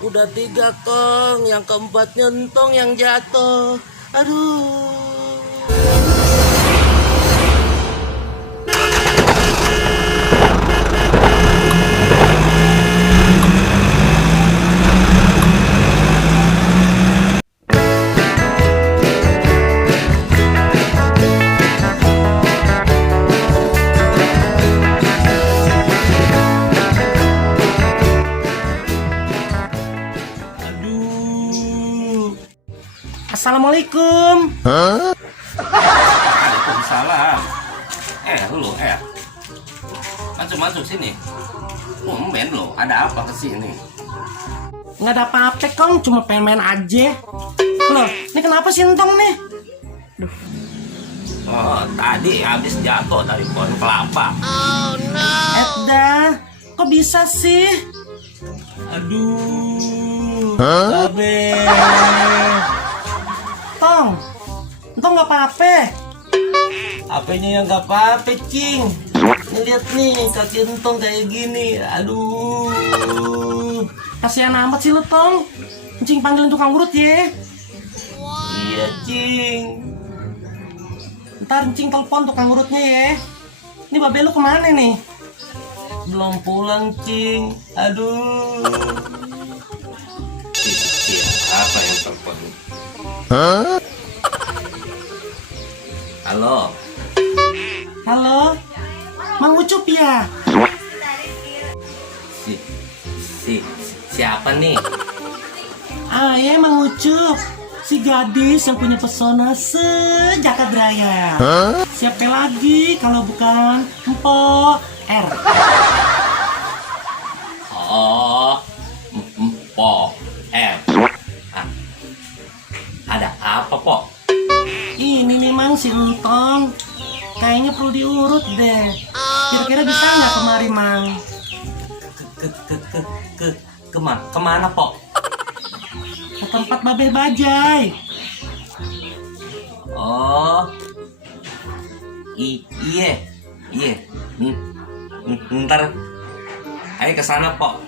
Udah 3 tong, yang keempatnya entong yang jatuh. Aduh. Aduh. Assalamualaikum. Waalaikumsalam. Lu masuk sini. Tumben lo, ada apa kesini? Nggak ada apa-apa Kong, cuma pengen main aja. Loh, ini kenapa sih entong nih? Oh, tadi habis jatuh dari pohon kelapa. Edda, kok bisa sih? Aduh, Babe. Tong, entong nggak apa-apa. Apanya yang nggak apa-apa, Cing? Nih lihat nih, kaki entong kayak gini. Aduh, kasihan amat sih lo, Tong. Cing panggilin tukang urut ya. Iya, Cing. Ntar Cing telepon tukang urutnya ya. Ini Babe lu kemana nih? Belum pulang, Cing. Aduh. Siapa yang telepon? Halo. Halo, Mang Ucup ya? Siapa nih? Ya Mang Ucup, si gadis yang punya pesona sejagat raya. Siapa lagi kalau bukan Mpok R? Oh, Mpok R. Ada apa, Pok? Ini nih Mang, si Entong. Kayaknya perlu diurut deh. Kira-kira bisa nggak kemari, Mang? Kemana, Pok? Ke tempat Babe Bajai. Oh, iya. Ntar, ayo ke sana, Pok.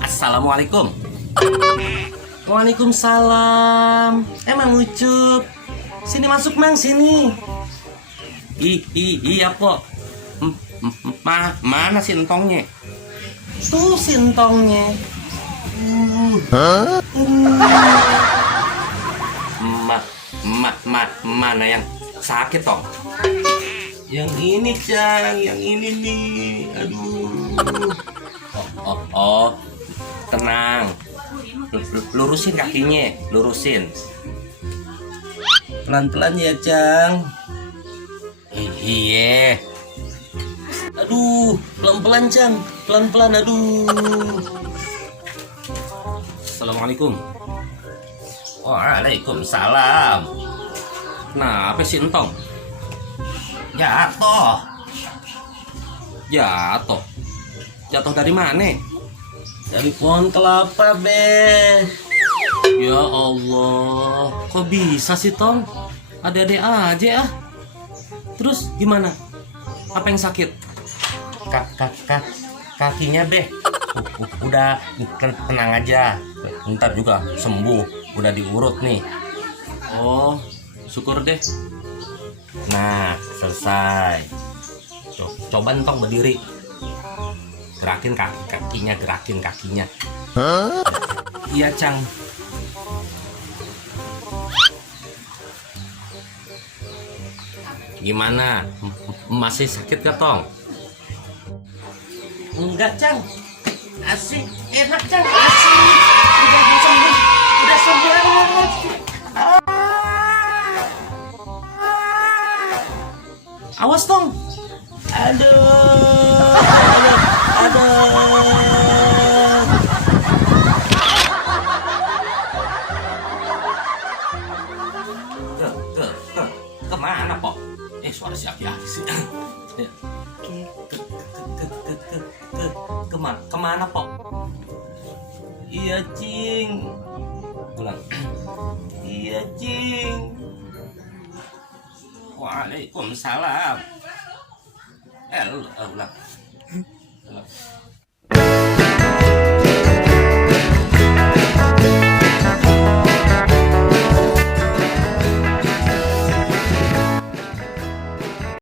Assalamualaikum. Waalaikumsalam. Mang Ucup, sini masuk Mang, sini. Iya, Pok. Mana sih entongnya? Tuh si entongnya. Mana yang sakit, Tong? Yang ini, Cang, yang ini nih. Aduh. Oh, tenang. Lurusin kakinya, lurusin. Pelan-pelan ya, Cang. Iya. Aduh, pelan-pelan, Cang. Pelan-pelan, aduh. Assalamualaikum. Waalaikumsalam. Nah, apa sih entong? Jatuh dari mana? Dari pohon kelapa, Be. Ya Allah, kok bisa sih, Tong? Ada-ada aja ah. Terus gimana? Apa yang sakit? Kakinya, Be. Udah tenang aja. Ntar juga sembuh. Udah diurut nih. Oh, syukur deh. Nah, selesai. Coba entong berdiri. Gerakin kakinya, gerakin kakinya. Iya, Cang. Gimana? Masih sakit gak, Tong? Enggak, Cang. Asik, enak, Cang. Asik. Udah sembuh. Udah sembuh. Awas, Tong. Aduh. Kemana, Pok? Suara siapa sih? Kemana, Pok? Iya, Cing. Ulang. Iya, Cing. Waalaikumsalam. Ulang.